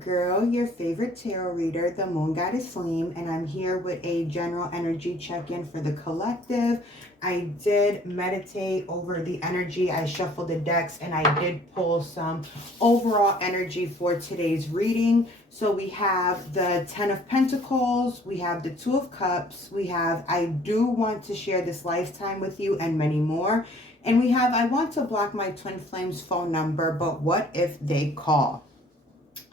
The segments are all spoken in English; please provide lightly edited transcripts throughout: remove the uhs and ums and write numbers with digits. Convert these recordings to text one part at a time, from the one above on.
girl, your favorite tarot reader, the Moon Goddess Flame, and I'm here with a general energy check-in for the collective. I did meditate over the energy. I shuffled the decks and I did pull some overall energy for today's reading. So we have the Ten of Pentacles, we have the Two of Cups, we have I do want to share this lifetime with you, and many more. And we have I want to block my twin flames phone number, but what if they call?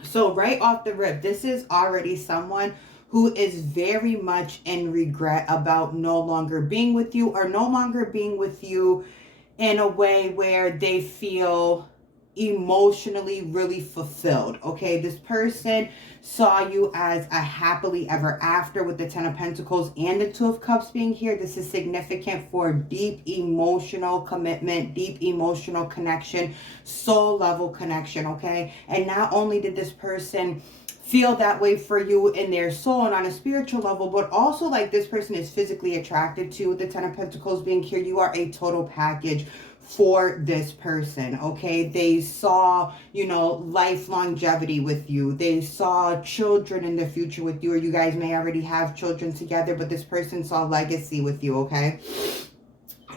So right off the rip, this is already someone who is very much in regret about no longer being with you, or no longer being with you in a way where they feel emotionally really fulfilled. Okay, this person saw you as a happily ever after with the Ten of Pentacles and the Two of Cups being here. This is significant for deep emotional commitment, deep emotional connection, soul level connection. Okay, and not only did this person feel that way for you in their soul and on a spiritual level, but also like this person is physically attracted to the Ten of Pentacles being here. You are a total package for this person. Okay, they saw, life longevity with you. They saw children in the future with you, or you guys may already have children together, but this person saw legacy with you. Okay,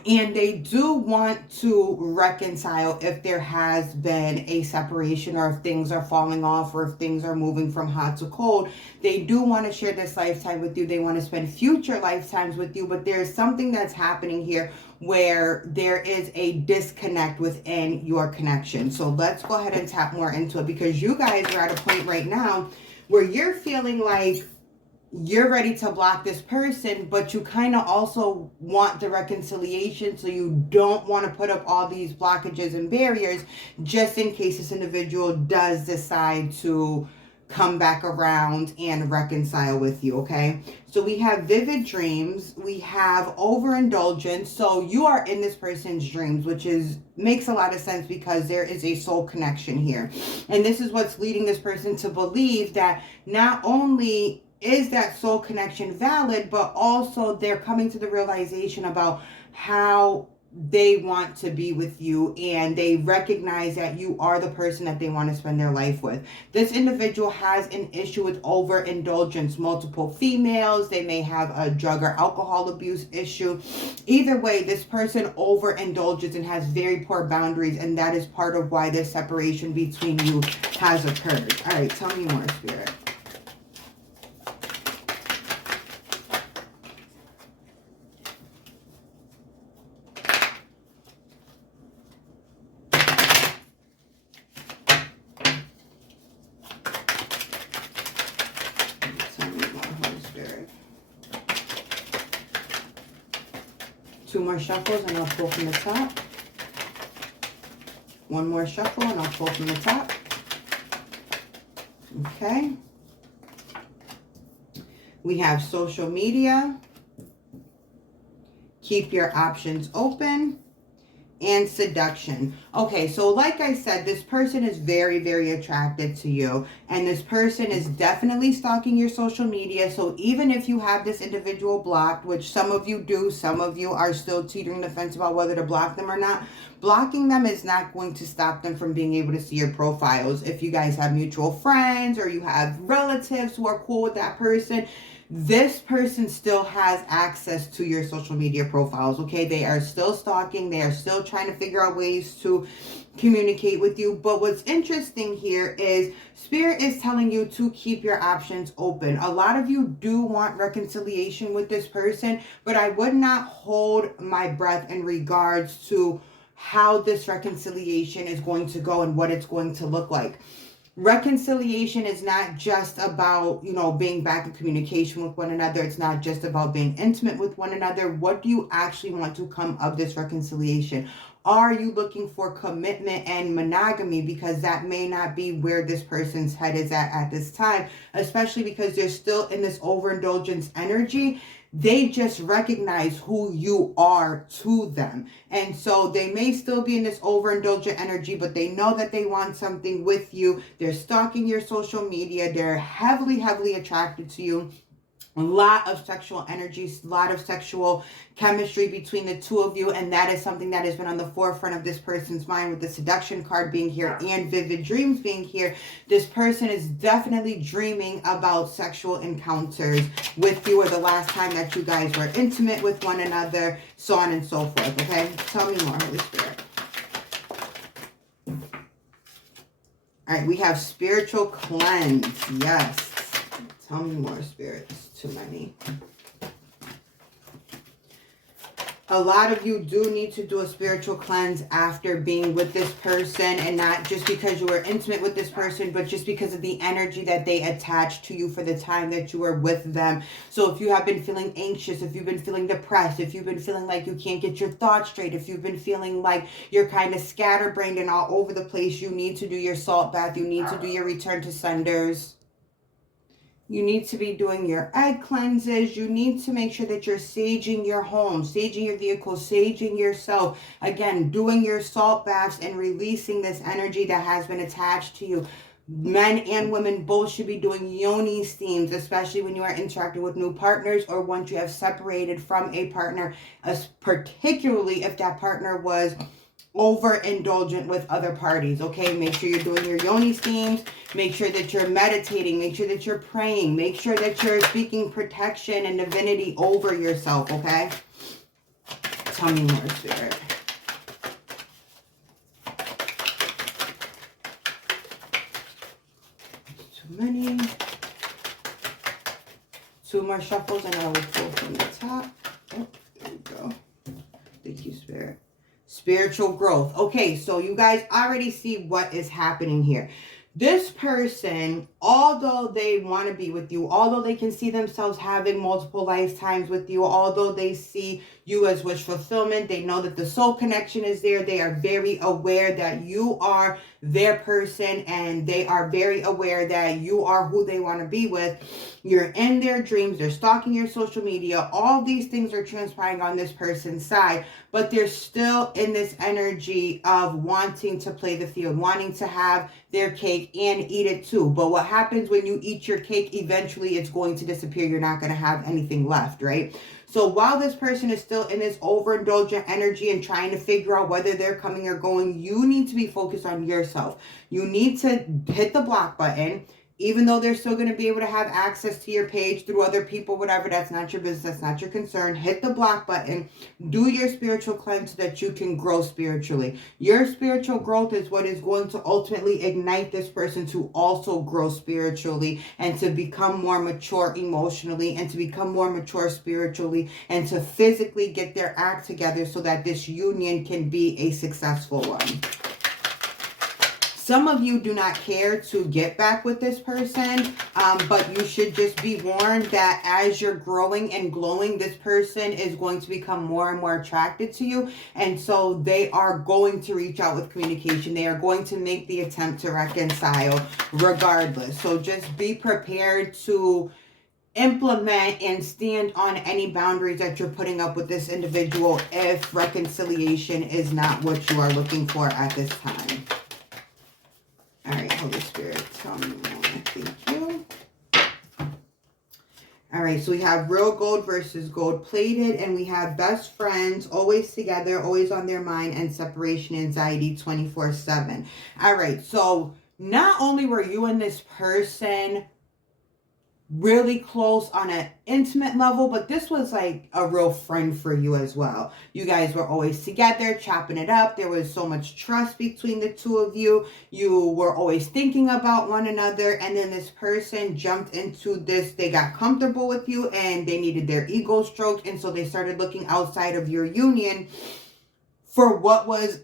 and they do want to reconcile if there has been a separation, or if things are falling off, or if things are moving from hot to cold. They do want to share this lifetime with you. They want to spend future lifetimes with you, but there's something that's happening here where there is a disconnect within your connection. So let's go ahead and tap more into it, because you guys are at a point right now where you're feeling like you're ready to block this person, but you kind of also want the reconciliation, so you don't want to put up all these blockages and barriers just in case this individual does decide to come back around and reconcile with you. Okay, so we have vivid dreams, we have overindulgence. So you are in this person's dreams, which makes a lot of sense because there is a soul connection here, and this is what's leading this person to believe that not only is that soul connection valid, but also they're coming to the realization about how they want to be with you, and they recognize that you are the person that they want to spend their life with. This individual has an issue with overindulgence, multiple females. They may have a drug or alcohol abuse issue. Either way, this person overindulges and has very poor boundaries, and that is part of why this separation between you has occurred. All right, tell me more, Spirit. Two more shuffles and I'll pull from the top. One more shuffle and I'll pull from the top. Okay. We have social media. Keep your options open. And seduction. Okay, so like I said, this person is very, very attracted to you, and this person is definitely stalking your social media. So even if you have this individual blocked, which some of you do, some of you are still teetering the fence about whether to block them or not, blocking them is not going to stop them from being able to see your profiles. If you guys have mutual friends or you have relatives who are cool with that person, this person still has access to your social media profiles. Okay, they are still stalking. They are still trying to figure out ways to communicate with you. But what's interesting here is Spirit is telling you to keep your options open. A lot of you do want reconciliation with this person, but I would not hold my breath in regards to how this reconciliation is going to go and what it's going to look like. Reconciliation is not just about, being back in communication with one another. It's not just about being intimate with one another. What do you actually want to come of this reconciliation? Are you looking for commitment and monogamy? Because that may not be where this person's head is at this time, especially because they're still in this overindulgence energy. They just recognize who you are to them. And so they may still be in this overindulgent energy, but they know that they want something with you. They're stalking your social media. They're heavily, heavily attracted to you. A lot of sexual energy, a lot of sexual chemistry between the two of you, and that is something that has been on the forefront of this person's mind, with the seduction card being here and vivid dreams being here. This person is definitely dreaming about sexual encounters with you, or the last time that you guys were intimate with one another, so on and so forth. Okay, tell me more, Holy Spirit. All right, we have spiritual cleanse. Yes. Tell me more, spirits. Too many. A lot of you do need to do a spiritual cleanse after being with this person, and not just because you were intimate with this person, but just because of the energy that they attached to you for the time that you were with them. So if you have been feeling anxious, if you've been feeling depressed, if you've been feeling like you can't get your thoughts straight, if you've been feeling like you're kind of scatterbrained and all over the place, you need to do your salt bath. You need to do your return to senders. You need to be doing your egg cleanses. You need to make sure that you're saging your home, saging your vehicle, saging yourself. Again, doing your salt baths and releasing this energy that has been attached to you. Men and women both should be doing yoni steams, especially when you are interacting with new partners or once you have separated from a partner, particularly if that partner was overindulgent with other parties. Okay, make sure you're doing your yoni steams. Make sure that you're meditating. Make sure that you're praying. Make sure that you're speaking protection and divinity over yourself. Okay, tell me more, spirit. Too many. Two more shuffles and I will pull from the top. Oh, there we go. Thank you, spirit. Spiritual growth. Okay, so you guys already see what is happening here. This person, although they want to be with you, although they can see themselves having multiple lifetimes with you, although they see you as wish fulfillment, they know that the soul connection is there. They are very aware that you are their person, and they are very aware that you are who they want to be with. You're in their dreams. They're stalking your social media. All these things are transpiring on this person's side, but they're still in this energy of wanting to play the field, wanting to have their cake and eat it too. But what happens when you eat your cake? Eventually it's going to disappear. You're not going to have anything left, right? So while this person is still in this overindulgent energy and trying to figure out whether they're coming or going, you need to be focused on yourself. You need to hit the block button. Even though they're still going to be able to have access to your page through other people, whatever, that's not your business, that's not your concern. Hit the block button. Do your spiritual cleanse so that you can grow spiritually. Your spiritual growth is what is going to ultimately ignite this person to also grow spiritually and to become more mature emotionally and to become more mature spiritually and to physically get their act together so that this union can be a successful one. Some of you do not care to get back with this person, but you should just be warned that as you're growing and glowing, this person is going to become more and more attracted to you. And so they are going to reach out with communication. They are going to make the attempt to reconcile regardless. So just be prepared to implement and stand on any boundaries that you're putting up with this individual if reconciliation is not what you are looking for at this time. All right, Holy Spirit, tell me more. Thank you. All right, so we have real gold versus gold plated, and we have best friends, always together, always on their mind, and separation anxiety 24/7. All right, so not only were you and this person really close on an intimate level, but this was like a real friend for you as well. You guys were always together, chopping it up. There was so much trust between the two of you. You were always thinking about one another, and then this person jumped into this. They got comfortable with you and they needed their ego stroked, and so they started looking outside of your union for what was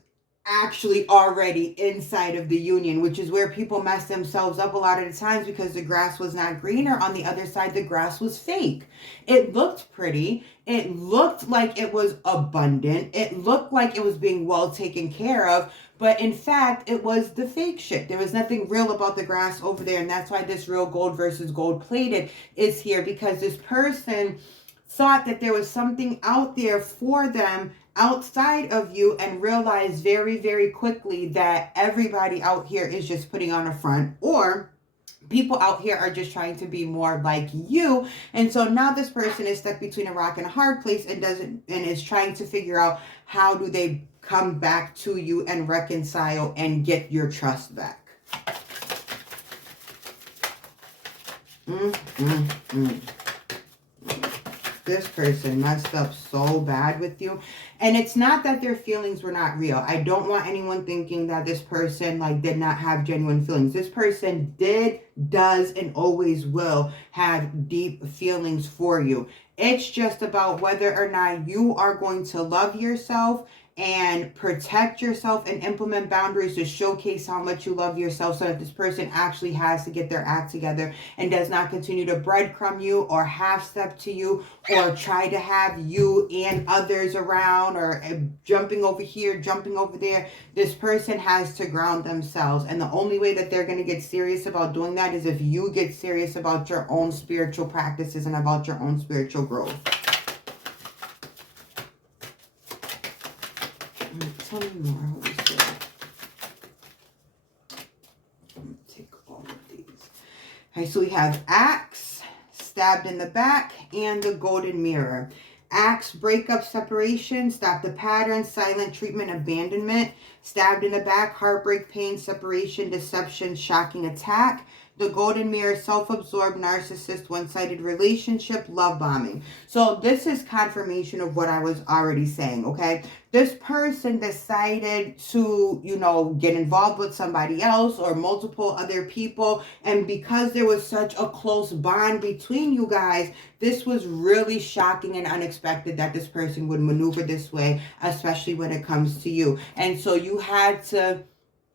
actually already inside of the union, which is where people mess themselves up a lot of the times because the grass was not greener on the other side. The grass was fake. It looked pretty. It looked like it was abundant. It looked like it was being well taken care of. But in fact, it was the fake shit. There was nothing real about the grass over there. And that's why this real gold versus gold plated is here, because this person thought that there was something out there for them outside of you and realized very, very quickly that everybody out here is just putting on a front, or People out here are just trying to be more like you. And so now this person is stuck between a rock and a hard place and is trying to figure out how do they come back to you and reconcile and get your trust back. This person messed up so bad with you. And it's not that their feelings were not real. I don't want anyone thinking that this person did not have genuine feelings. This person does, and always will have deep feelings for you. It's just about whether or not you are going to love yourself and protect yourself and implement boundaries to showcase how much you love yourself, so that this person actually has to get their act together and does not continue to breadcrumb you or half step to you or try to have you and others around or jumping over here, jumping over there. This person has to ground themselves. And the only way that they're going to get serious about doing that is if you get serious about your own spiritual practices and about your own spiritual growth. Tell me more, Holy Spirit. Take all of these. Okay, so we have axe, stabbed in the back, and the golden mirror. Axe, breakup, separation, stop the pattern, silent treatment, abandonment. Stabbed in the back, heartbreak, pain, separation, deception, shocking attack. The golden mirror, self-absorbed, narcissist, one-sided relationship, love bombing. So this is confirmation of what I was already saying, okay? This person decided to, get involved with somebody else or multiple other people. And because there was such a close bond between you guys, this was really shocking and unexpected that this person would maneuver this way, especially when it comes to you. And so you had to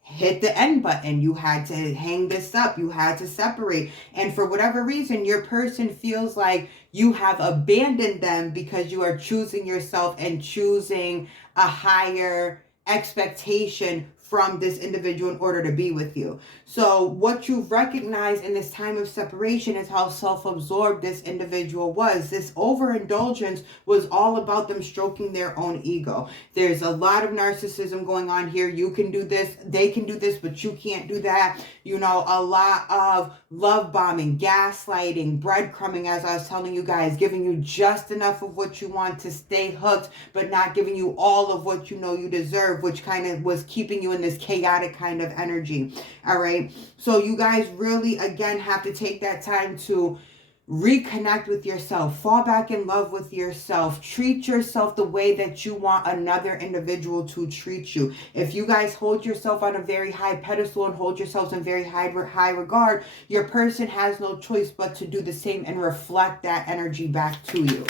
hit the end button. You had to hang this up. You had to separate. And for whatever reason, your person feels like you have abandoned them because you are choosing yourself and choosing a higher expectation from this individual in order to be with you. So what you've recognized in this time of separation is how self-absorbed this individual was. This overindulgence was all about them stroking their own ego. There's a lot of narcissism going on here. You can do this, they can do this, but you can't do that. A lot of love bombing, gaslighting, breadcrumbing, as I was telling you guys, giving you just enough of what you want to stay hooked, but not giving you all of what you deserve, which kind of was keeping you in this chaotic kind of energy. All right. So you guys really, again, have to take that time to reconnect with yourself, fall back in love with yourself, treat yourself the way that you want another individual to treat you. If you guys hold yourself on a very high pedestal and hold yourselves in very high regard, your person has no choice but to do the same and reflect that energy back to you.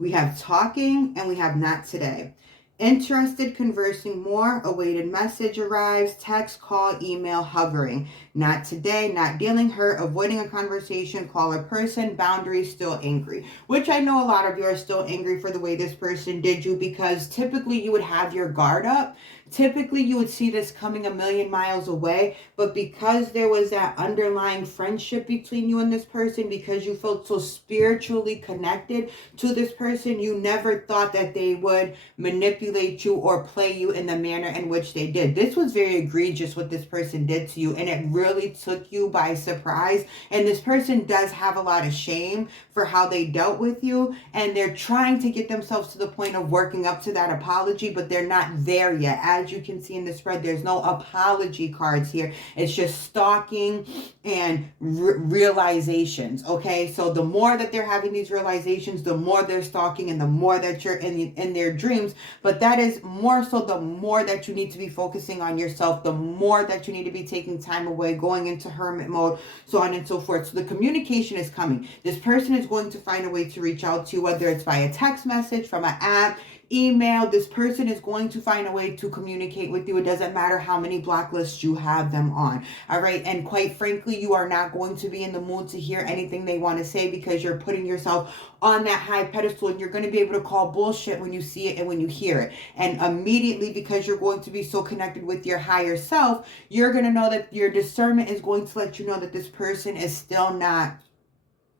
We have talking and we have not today. Interested, conversing more, awaited message arrives, text, call, email, hovering. Not today, not dealing, hurt, avoiding a conversation, call a person, boundaries, still angry. Which I know a lot of you are still angry for the way this person did you, because typically you would have your guard up. Typically you would see this coming a million miles away, but because there was that underlying friendship between you and this person, because you felt so spiritually connected to this person, you never thought that they would manipulate you or play you in the manner in which they did. This was very egregious what this person did to you, and it really took you by surprise. And this person does have a lot of shame for how they dealt with you, and they're trying to get themselves to the point of working up to that apology, but they're not there yet. As you can see in the spread, there's no apology cards here. It's just stalking and realizations. Okay, so the more that they're having these realizations, the more they're stalking and the more that you're in their dreams. But that is more so the more that you need to be focusing on yourself, the more that you need to be taking time away, going into hermit mode, so on and so forth. So the communication is coming. This person is going to find a way to reach out to you, whether it's via text message, from an app, email. This person is going to find a way to communicate with you. It doesn't matter how many blacklists you have them on. All right. And quite frankly, you are not going to be in the mood to hear anything they want to say, because you're putting yourself on that high pedestal, and you're going to be able to call bullshit when you see it and when you hear it. And immediately, because you're going to be so connected with your higher self, you're going to know that your discernment is going to let you know that this person is still not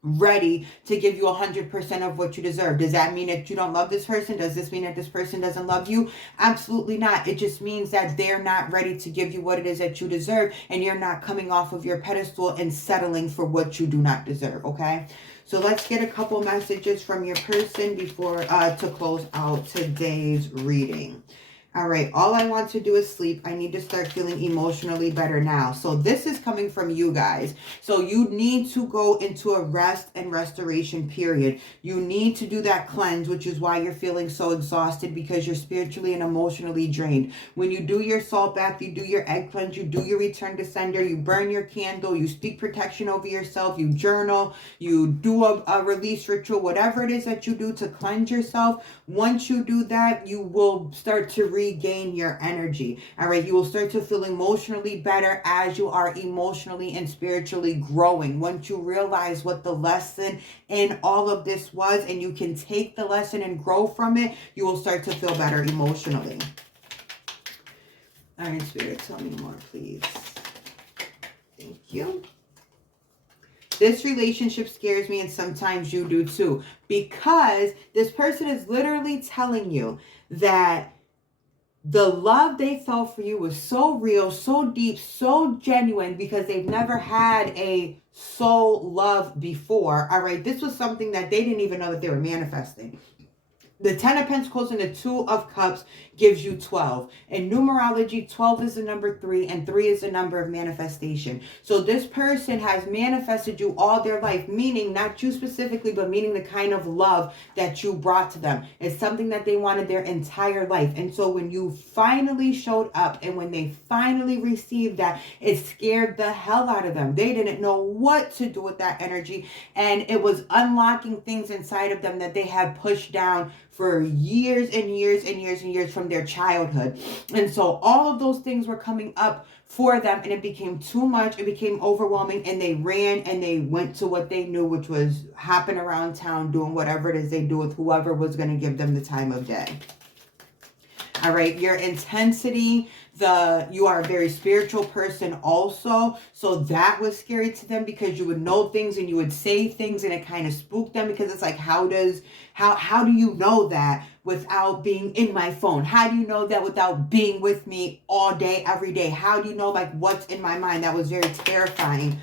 ready to give you 100% of what you deserve. Does that mean that you don't love this person? Does this mean that this person doesn't love you? Absolutely not. It just means that they're not ready to give you what it is that you deserve, and you're not coming off of your pedestal and settling for what you do not deserve, okay? So let's get a couple messages from your person before to close out today's reading. All right, all I want to do is sleep. I need to start feeling emotionally better now. So this is coming from you guys. So you need to go into a rest and restoration period. You need to do that cleanse, which is why you're feeling so exhausted, because you're spiritually and emotionally drained. When you do your salt bath, you do your egg cleanse, you do your return to sender, you burn your candle, you speak protection over yourself, you journal, you do a release ritual, whatever it is that you do to cleanse yourself. Once you do that, you will start to regain your energy. All right, you will start to feel emotionally better as you are emotionally and spiritually growing. Once you realize what the lesson in all of this was, and you can take the lesson and grow from it, you will start to feel better emotionally. All right, Spirit, tell me more, please. Thank you. This relationship scares me, and sometimes you do too, because this person is literally telling you that the love they felt for you was so real, so deep, so genuine, because they've never had a soul love before. All right, this was something that they didn't even know that they were manifesting. The 10 of Pentacles and the 2 of Cups gives you 12. In numerology, 12 is the number 3, and 3 is the number of manifestation. So this person has manifested you all their life, meaning not you specifically, but meaning the kind of love that you brought to them. It's something that they wanted their entire life. And so when you finally showed up and when they finally received that, it scared the hell out of them. They didn't know what to do with that energy, and it was unlocking things inside of them that they had pushed down for years and years and years and years from their childhood. And so all of those things were coming up for them, and it became too much. It became overwhelming, and they ran and they went to what they knew, which was hopping around town, doing whatever it is they do with whoever was going to give them the time of day. All right, your intensity, you are a very spiritual person also. So that was scary to them, because you would know things and you would say things, and it kind of spooked them, because it's like, how do you know that without being in my phone? How do you know that without being with me all day, every day? How do you know like what's in my mind? That was very terrifying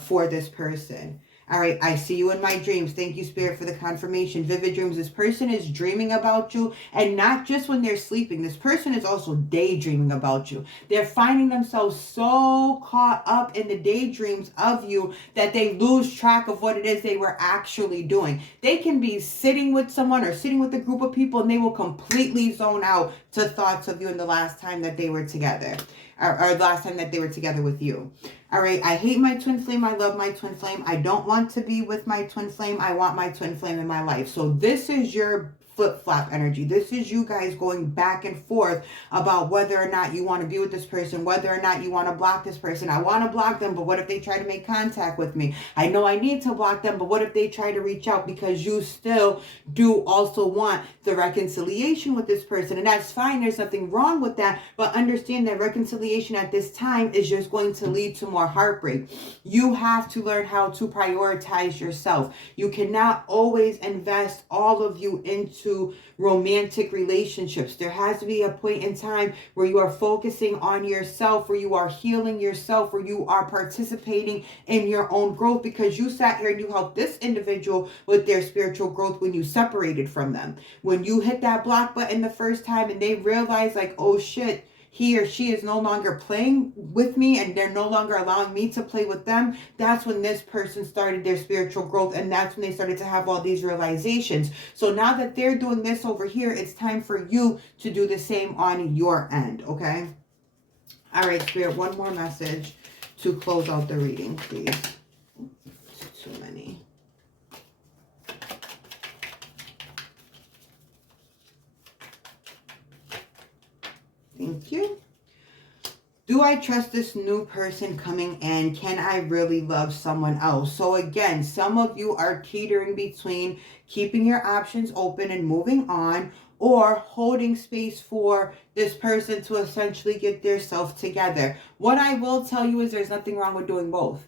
for this person. All right, I see you in my dreams. Thank you, Spirit, for the confirmation. Vivid dreams. This person is dreaming about you, and not just when they're sleeping. This person is also daydreaming about you. They're finding themselves so caught up in the daydreams of you that they lose track of what it is they were actually doing. They can be sitting with someone or sitting with a group of people, and they will completely zone out to thoughts of you in the last time that they were together, or last time that they were together with you. All right, I hate my twin flame. I love my twin flame. I don't want to be with my twin flame. I want my twin flame in my life. So this is your flip-flop energy. This is you guys going back and forth about whether or not you want to be with this person, whether or not you want to block this person. I want to block them, but what if they try to make contact with me? I know I need to block them, but what if they try to reach out? Because you still do also want the reconciliation with this person, and that's fine. There's nothing wrong with that, but understand that reconciliation at this time is just going to lead to more heartbreak. You have to learn how to prioritize yourself. You cannot always invest all of you into romantic relationships. There has to be a point in time where you are focusing on yourself, where you are healing yourself, where you are participating in your own growth, because you sat here and you helped this individual with their spiritual growth when you separated from them. When you hit that block button the first time and they realize like, oh shit, he or she is no longer playing with me and they're no longer allowing me to play with them, that's when this person started their spiritual growth, and that's when they started to have all these realizations. So now that they're doing this over here, it's time for you to do the same on your end, okay? All right, Spirit, one more message to close out the reading, please. It's too many. Thank you. Do I trust this new person coming in? Can I really love someone else? So again, some of you are teetering between keeping your options open and moving on, or holding space for this person to essentially get their self together. What I will tell you is there's nothing wrong with doing both.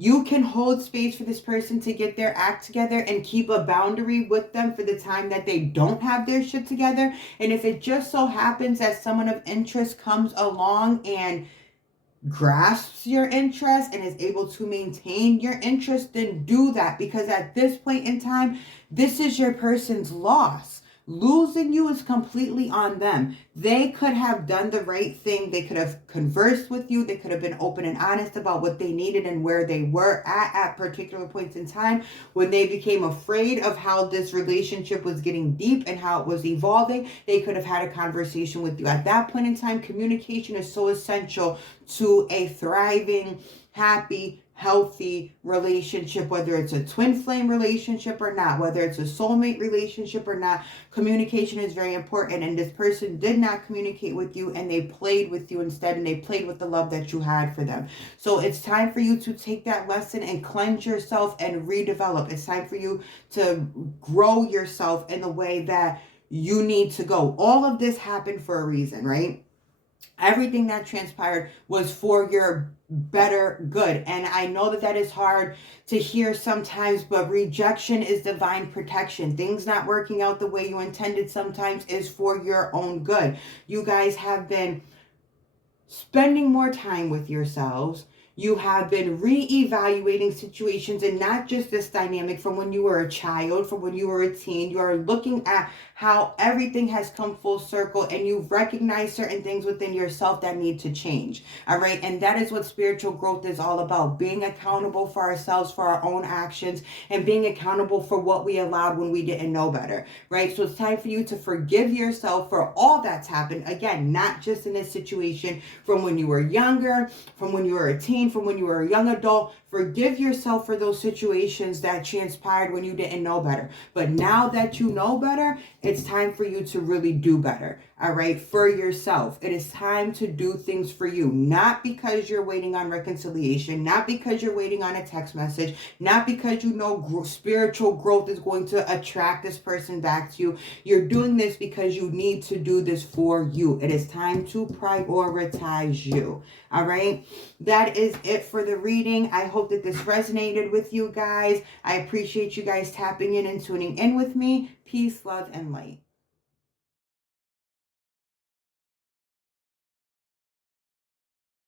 You can hold space for this person to get their act together and keep a boundary with them for the time that they don't have their shit together. And if it just so happens that someone of interest comes along and grasps your interest and is able to maintain your interest, then do that, because at this point in time, this is your person's loss. Losing you is completely on them. They could have done the right thing. They could have conversed with you. They could have been open and honest about what they needed and where they were at particular points in time. When they became afraid of how this relationship was getting deep and how it was evolving, they could have had a conversation with you. At that point in time, communication is so essential to a thriving, happy, healthy relationship, whether it's a twin flame relationship or not, whether it's a soulmate relationship or not. Communication is very important, and this person did not communicate with you, and they played with you instead, and they played with the love that you had for them. So it's time for you to take that lesson and cleanse yourself and redevelop. It's time for you to grow yourself in the way that you need to go. All of this happened for a reason, right? Everything that transpired was for your better good. And I know that that is hard to hear sometimes, but rejection is divine protection. Things not working out the way you intended sometimes is for your own good. You guys have been spending more time with yourselves. You have been reevaluating situations, and not just this dynamic from when you were a child, from when you were a teen. You are looking at how everything has come full circle, and you've recognized certain things within yourself that need to change. All right. And that is what spiritual growth is all about: being accountable for ourselves, for our own actions, and being accountable for what we allowed when we didn't know better. Right. So it's time for you to forgive yourself for all that's happened. Again, not just in this situation, from when you were younger, from when you were a teen, from when you were a young adult. Forgive yourself for those situations that transpired when you didn't know better. But now that you know better, it's time for you to really do better. All right, for yourself. It is time to do things for you, not because you're waiting on reconciliation, not because you're waiting on a text message, not because you know spiritual growth is going to attract this person back to you. You're doing this because you need to do this for you. It is time to prioritize you. All right, that is it for the reading. I hope that this resonated with you guys. I appreciate you guys tapping in and tuning in with me. Peace, love, and light.